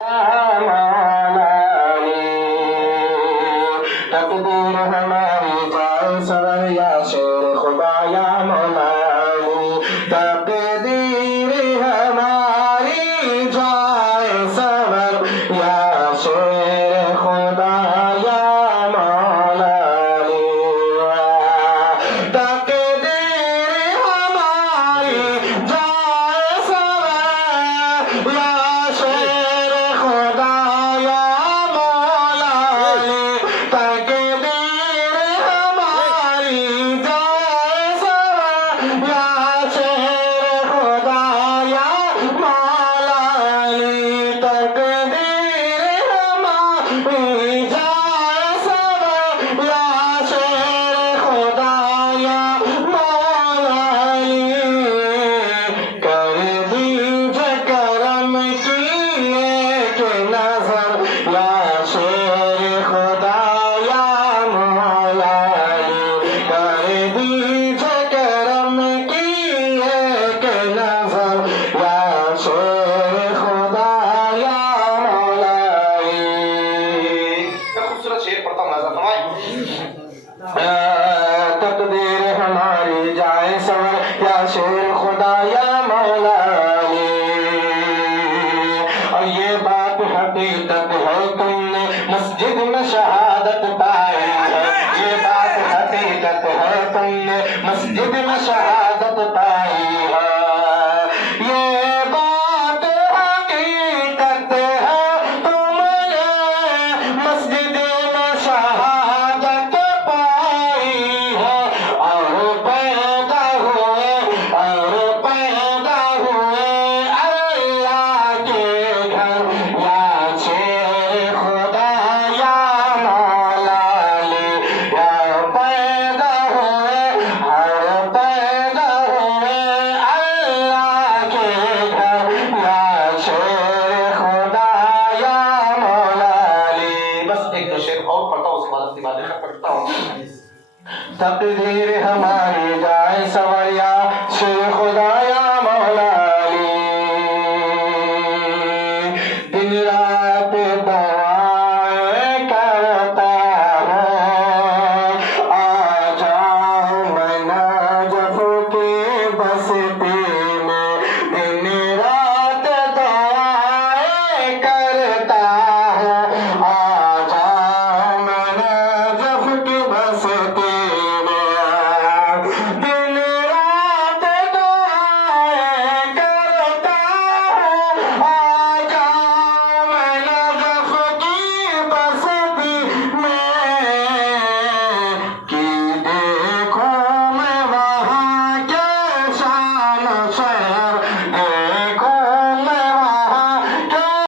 तकदीर हमारी जाए सवर या शेर खुदा या मौलानी तकदीर हमारी जाए सवर या शेर खुदा या मौलानी तकदीर हमारी जाए सवर या शेर खुदा या मौलानी तकदीर हमारी जाए सवर या शेर खुदा या मौलानी तकदीर हमारी जाए सवर या शेर खुदा या मौलानी कर दीजिए करम की एक नजर या शेर खुदा या मौलानी कर दीजिए करम की एक नजर या शेर खुदा या मौलानी। क्या खूबसूरत शेर पढ़ता हूँ नाज़ा फरमाए। तकदीर हमारी जाए सवर या शेर खुदा या मौलानी और ये बात हकीकत है तुमने मस्जिद में शहादत पाई है ये बात हकीकत है तुमने मस्जिद में शहादत पाई है ये बात हकीकत है तुमने मस्जिद में शहादत पाई है और पैदा हुए अल्लाह के घर या शेर खुदा या मौलानी या पैदा हुए अल्लाह के घर या शेर खुदा या मौलानी। बस एक दो शेर और पढ़ता हूँ उसके बाद अपनी बातें पढ़ता हूँ। तकदीर हमारी जाए सवर या शेर खुदा या मौलानी दिन रात